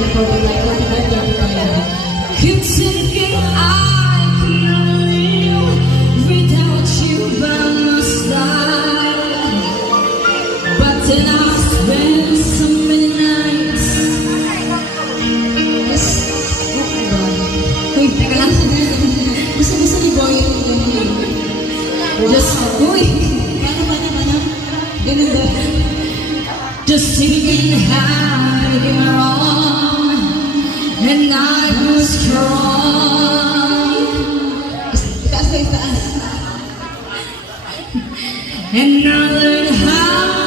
na for like 45, 35. Keep thinking I can live without you by my side, but then I spend so many nights. Yes. Uy, teka lang. Gusto ni Boy yung just, uy. Paano? Ganun ba? Just thinking how you were wrong and I was strong. Itaas. And I learned how